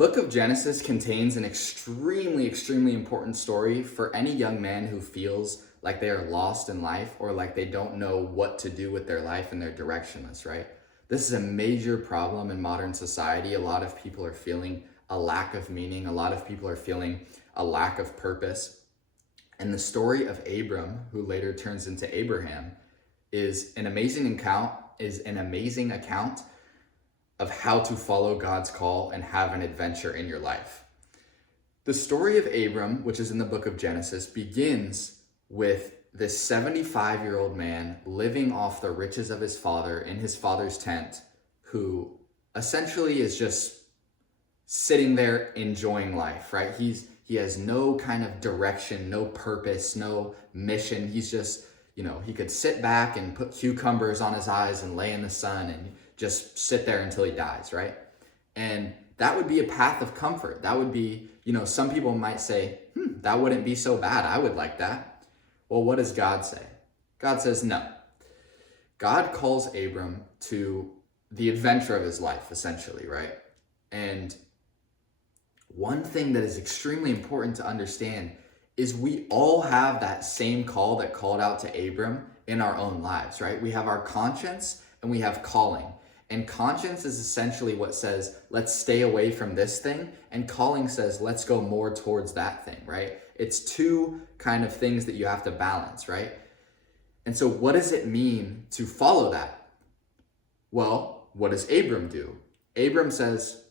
Book of Genesis contains an extremely important story for any young man who feels like they are lost in life or like they don't know what to do with their life and they're directionless, right? This is a major problem in modern society. A lot of people are feeling a lack of meaning. A lot of people are feeling a lack of purpose. And the story of Abram, who later turns into Abraham, is an amazing account of how to follow God's call and have an adventure in your life. The story of Abram, which is in the book of Genesis, begins with this 75-year-old man living off the riches of his father in his father's tent, who essentially is just sitting there enjoying life, right? He has no kind of direction, no purpose, no mission. He's just, he could sit back and put cucumbers on his eyes and lay in the sun and just sit there until he dies, right? And that would be a path of comfort. That would be, some people might say, that wouldn't be so bad. I would like that. Well, what does God say? God says no. God calls Abram to the adventure of his life, essentially, right? And one thing that is extremely important to understand is we all have that same call that called out to Abram in our own lives, right? We have our conscience and we have calling. And conscience is essentially what says, let's stay away from this thing. And calling says, let's go more towards that thing, right? It's two kind of things that you have to balance, right? And so what does it mean to follow that? Well, what does Abram do? Abram says,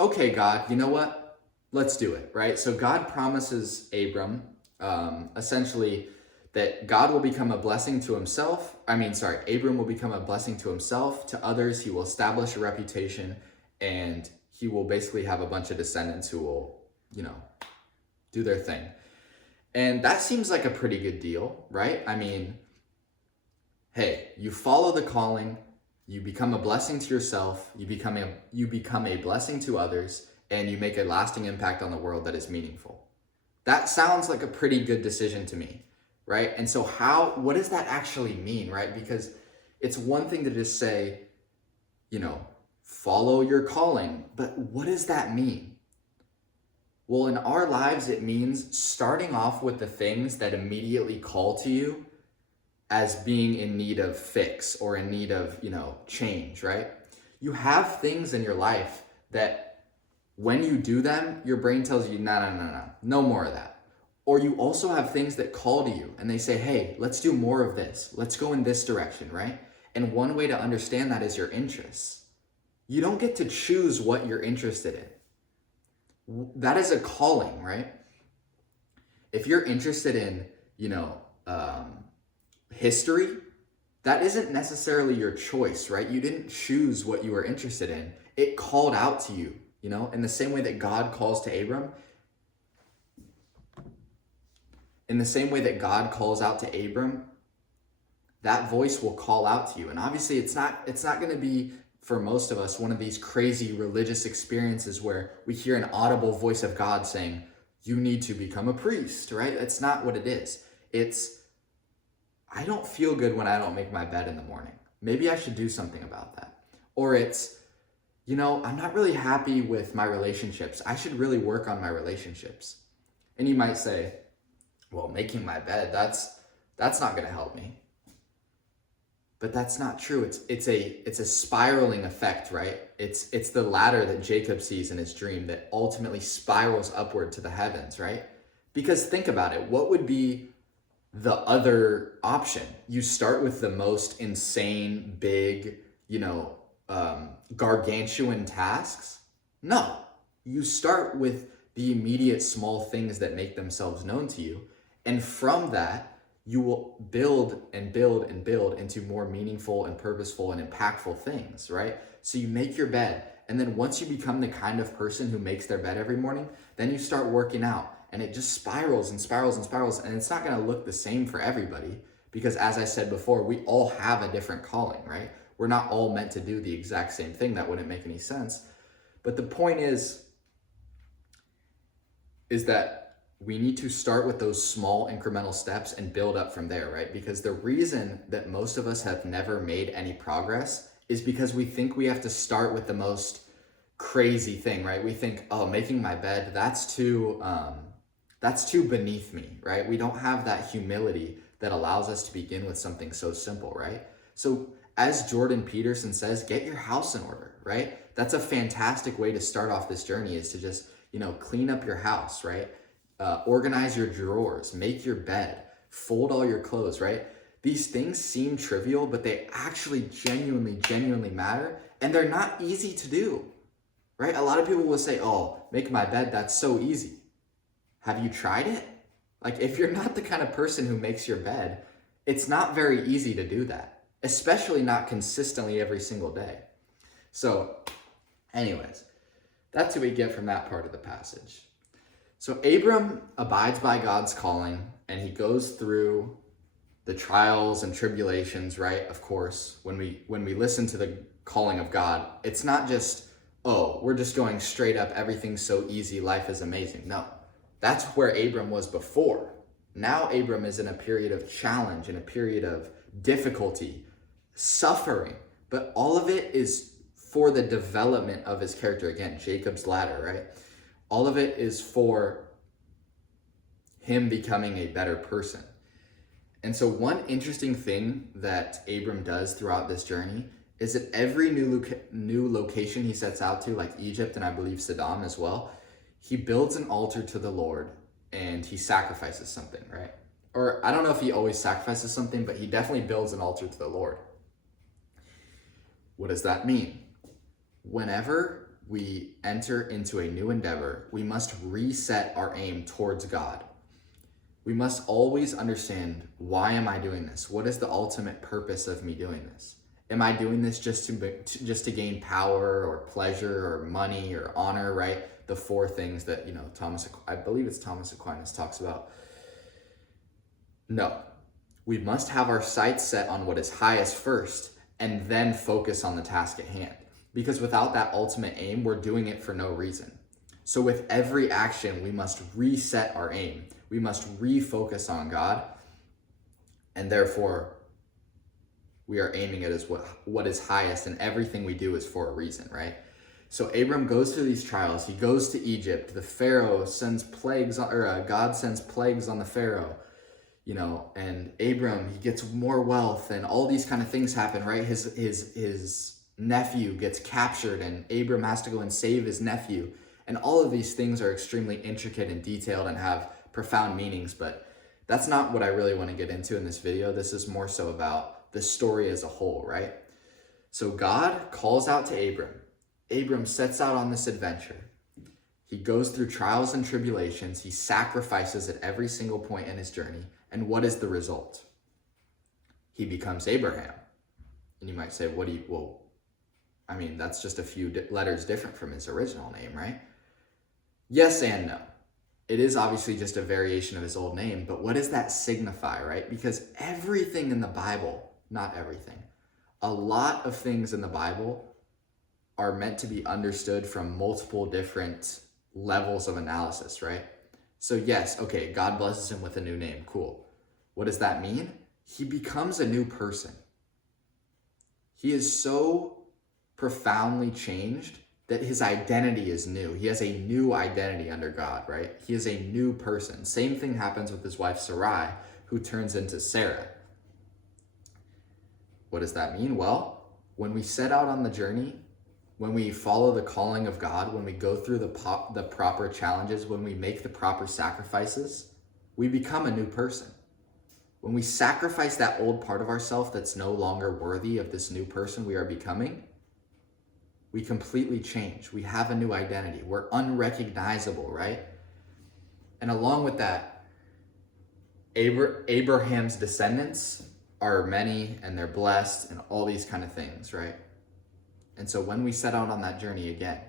okay, God, you know what? Let's do it, right? So God promises Abram, essentially, that God will become a blessing to himself. Abram will become a blessing to himself, to others. He will establish a reputation, and he will basically have a bunch of descendants who will, do their thing. And that seems like a pretty good deal, right? Hey, you follow the calling, you become a blessing to yourself, you become a blessing to others, and you make a lasting impact on the world that is meaningful. That sounds like a pretty good decision to me. Right? And so what does that actually mean, right? Because it's one thing to just say, follow your calling, but what does that mean? Well, in our lives, it means starting off with the things that immediately call to you as being in need of fix or in need of, change, right? You have things in your life that when you do them, your brain tells you, no more of that. Or you also have things that call to you and they say, hey, let's do more of this. Let's go in this direction, right? And one way to understand that is your interests. You don't get to choose what you're interested in. That is a calling, right? If you're interested in, history, that isn't necessarily your choice, right? You didn't choose what you were interested in. It called out to you, in the same way that God calls to Abram. In the same way that God calls out to Abram, that voice will call out to you. And obviously it's not going to be, for most of us, one of these crazy religious experiences where we hear an audible voice of God saying, you need to become a priest, right? That's not what it is. It's, I don't feel good when I don't make my bed in the morning. Maybe I should do something about that. Or it's, I'm not really happy with my relationships. I should really work on my relationships. And you might say, well, making my bed, that's not going to help me. But that's not true. It's a spiraling effect, right? It's the ladder that Jacob sees in his dream that ultimately spirals upward to the heavens, right? Because think about it. What would be the other option? You start with the most insane, big, gargantuan tasks? No. You start with the immediate small things that make themselves known to you. And from that, you will build and build and build into more meaningful and purposeful and impactful things, right? So you make your bed. And then once you become the kind of person who makes their bed every morning, then you start working out. And it just spirals and spirals and spirals. And it's not going to look the same for everybody. Because as I said before, we all have a different calling, right? We're not all meant to do the exact same thing. That wouldn't make any sense. But the point is that we need to start with those small incremental steps and build up from there, right? Because the reason that most of us have never made any progress is because we think we have to start with the most crazy thing, right? We think, oh, making my bed, that's too beneath me, right? We don't have that humility that allows us to begin with something so simple, right? So as Jordan Peterson says, get your house in order, right? That's a fantastic way to start off this journey, is to just, clean up your house, right? Organize your drawers, make your bed, fold all your clothes, right? These things seem trivial, but they actually genuinely matter, and they're not easy to do, right? A lot of people will say, oh, make my bed, that's so easy. Have you tried it? Like, if you're not the kind of person who makes your bed, it's not very easy to do that, especially not consistently every single day. So anyways, that's what we get from that part of the passage. So Abram abides by God's calling, and he goes through the trials and tribulations, right? Of course, when we listen to the calling of God, it's not just, oh, we're just going straight up, everything's so easy, life is amazing. No, that's where Abram was before. Now Abram is in a period of challenge, in a period of difficulty, suffering, but all of it is for the development of his character. Again, Jacob's ladder, right? All of it is for him becoming a better person. And so one interesting thing that Abram does throughout this journey is that every new location he sets out to, like Egypt and I believe Sodom as well, he builds an altar to the Lord and he sacrifices something, right? Or I don't know if he always sacrifices something, but he definitely builds an altar to the Lord. What does that mean? Whenever we enter into a new endeavor, we must reset our aim towards God. We must always understand, why am I doing this? What is the ultimate purpose of me doing this? Am I doing this just to gain power or pleasure or money or honor, right? The four things that, I believe it's Thomas Aquinas talks about. No, we must have our sights set on what is highest first and then focus on the task at hand. Because without that ultimate aim, we're doing it for no reason. So with every action, we must reset our aim. We must refocus on God, and therefore we are aiming at what is highest, and everything we do is for a reason, right? So Abram goes through these trials. He goes to Egypt. The Pharaoh sends plagues, God sends plagues on the Pharaoh, and Abram, he gets more wealth, and all these kind of things happen, right? His nephew gets captured, and Abram has to go and save his nephew. And all of these things are extremely intricate and detailed and have profound meanings, but that's not what I really want to get into in this video. This is more so about the story as a whole, right? So God calls out to Abram. Abram sets out on this adventure. He goes through trials and tribulations. He sacrifices at every single point in his journey. And what is the result? He becomes Abraham. And you might say, that's just a few letters different from his original name, right? Yes and no. It is obviously just a variation of his old name, but what does that signify, right? Because everything in the Bible, not everything, a lot of things in the Bible are meant to be understood from multiple different levels of analysis, right? So yes, okay, God blesses him with a new name, cool. What does that mean? He becomes a new person. He is so profoundly changed that his identity is new. He has a new identity under God, right? He is a new person. Same thing happens with his wife Sarai, who turns into Sarah. What does that mean? Well, when we set out on the journey, when we follow the calling of God, when we go through the proper challenges, when we make the proper sacrifices, we become a new person. When we sacrifice that old part of ourselves that's no longer worthy of this new person we are becoming, we completely change. We have a new identity. We're unrecognizable, right? And along with that, Abraham's descendants are many and they're blessed and all these kind of things, right? And so when we set out on that journey again,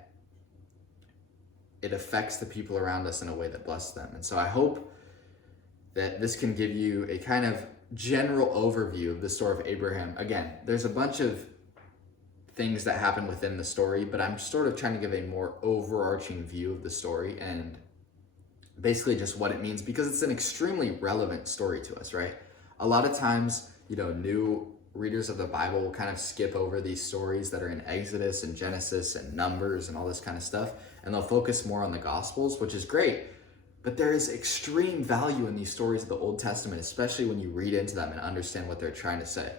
it affects the people around us in a way that blesses them. And so I hope that this can give you a kind of general overview of the story of Abraham. Again, there's a bunch of things that happen within the story, but I'm sort of trying to give a more overarching view of the story and basically just what it means, because it's an extremely relevant story to us, right? A lot of times, new readers of the Bible will kind of skip over these stories that are in Exodus and Genesis and Numbers and all this kind of stuff, and they'll focus more on the Gospels, which is great. But there is extreme value in these stories of the Old Testament, especially when you read into them and understand what they're trying to say.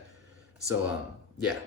So, yeah,